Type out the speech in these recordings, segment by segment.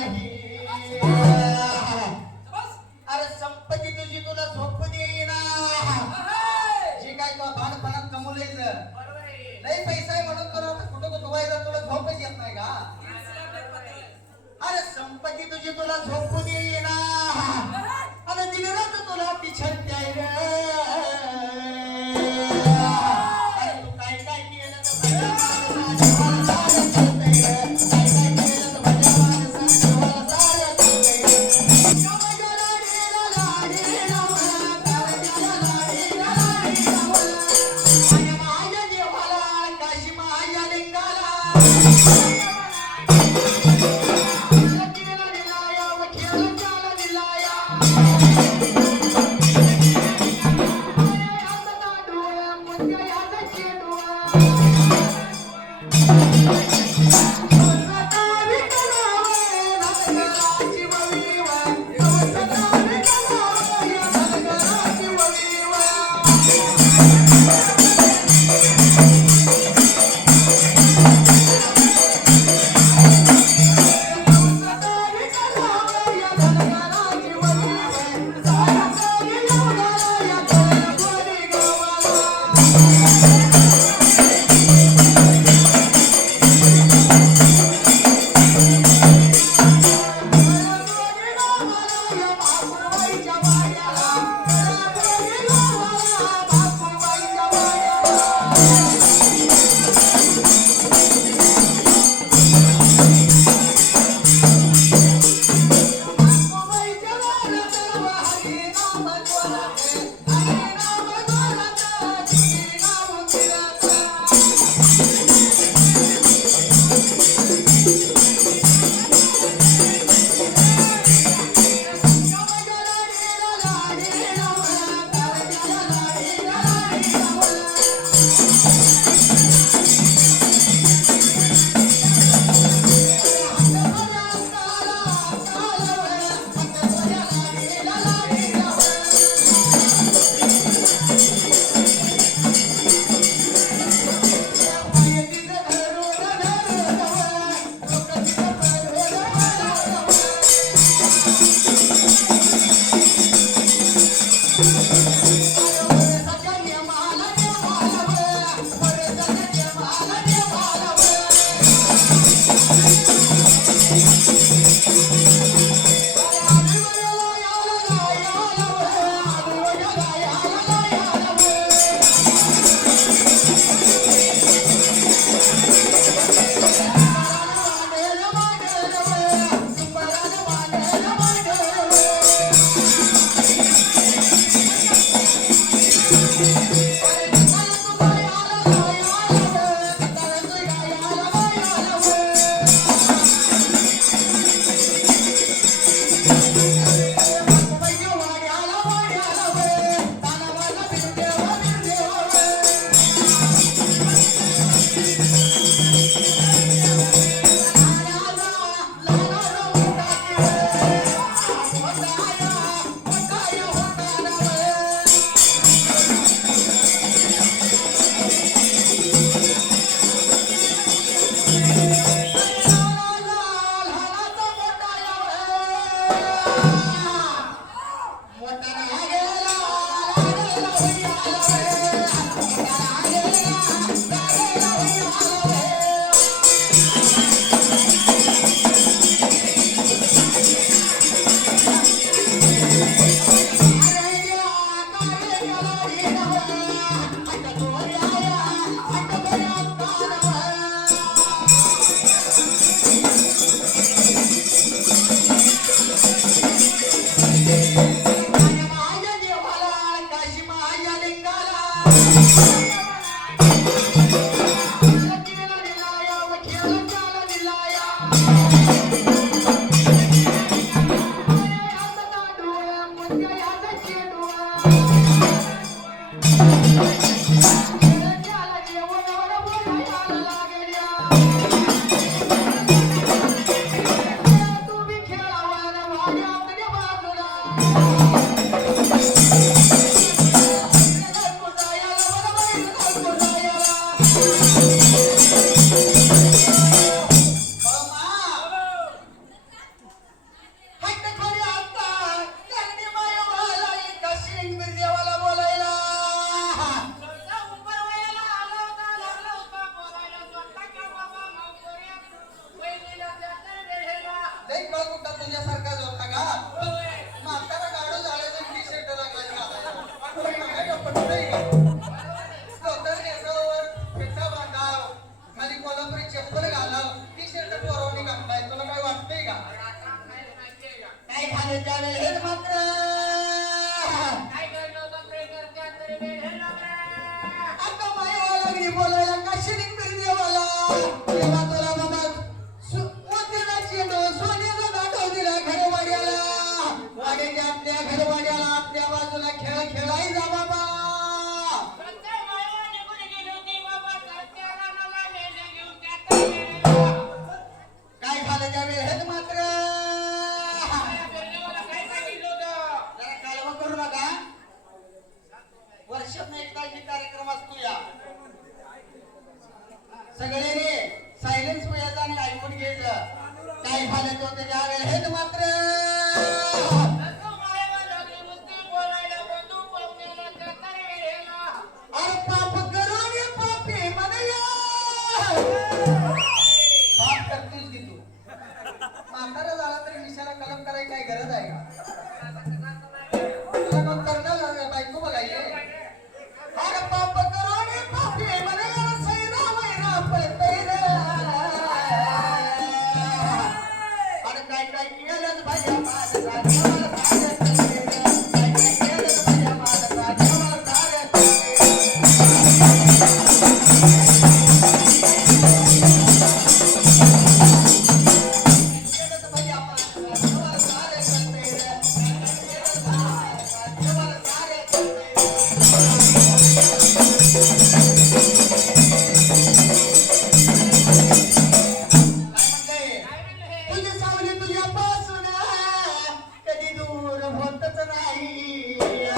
नाही अरे संपत्ती तुझी तुला झोप देईना जी काय तुला बाणपणात कमवलेच लई पैसा आहे म्हणून तुला कुठं धुवायचा तुला झोपच येत नाही का अरे संपत्ती तुझी तुला झोप देईना अरे दिनरात तुला पिछडते आहे अरे तू काय काय केलं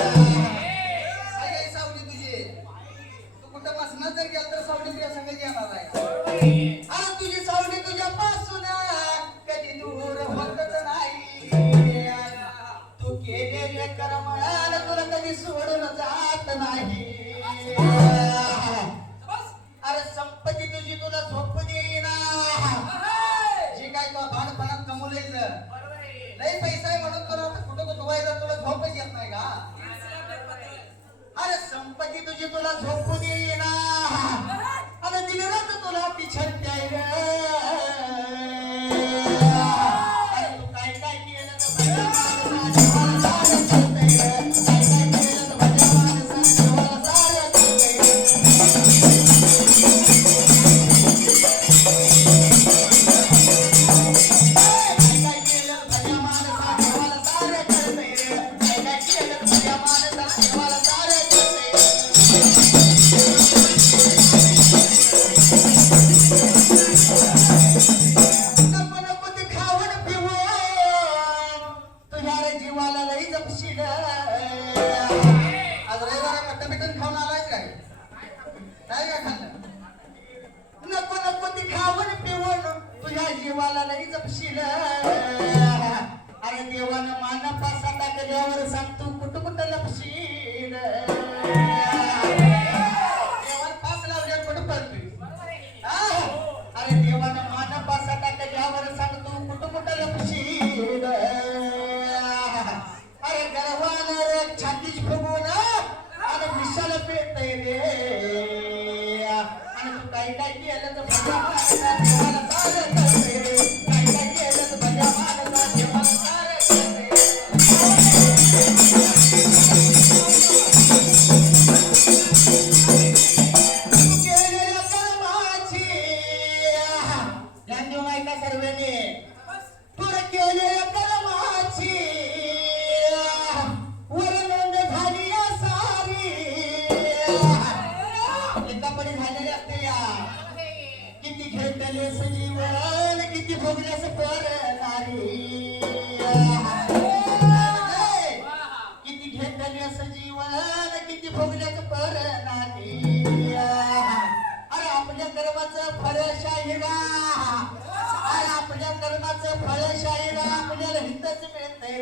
काय काय सावली तुझी तू कुठं बसणार जर गेला तर सावली तुझ्या संग येणार आहे अरे तुझी सावली तुझ्यापासून कधी दूर होतच नाही तू केलेले कर्म तुला कधी सोडून जात नाही अरे संपत्ती तुझी तुला झोप देईना जी काय तुला बाणपणात कमवलेच लई पैसा आहे म्हणून तुला कुठं कुठवायचं तुला झोपच येत नाही का अरे संपत्ती तुझी तुला झोप देईना अरे दिनरात तुला पिछट द्यायला तू काय काय केलं तर जीवाला लई जपशील आज रविवार मटण बिटन खाऊन आलाय काय काय का खाल्लं नको नको ती खावण पिवण तुझ्या जीवाला लई जपशील अरे देवानं मान पासा टाकल्यावर सांग तू कुठं कुठं लपशील देवान पास लावल्या कुठं पडतोय अरे देवानं मान पासा टाकल्यावर सांग तू कुठं कुठं लपशील अरे गर्वानं रे छातीच फुगून आणि विशाल पेटतय रे आणि तू काय काय केलं तर भल्या माणसा देवाला सारं करतय रे काय काय केलं तर भल्या माणसा देवाला सारं करतय तू केलेल्या कर्माची ज्ञान देऊ नाही का सर्वांनी तू केलेल्या कर्माची वरनोंद झाली सारी एकापडी झालेली असते या किती घेतले सजीवन किती भोगल्यास पर नारी किती घेतले सजीवन किती भोगल्यास पर नारी अरे आपल्या कर्माचं फळ शाहिरा अरे आपल्या कर्माचं फळ शाहिरा आपल्याला हितच मिळतंय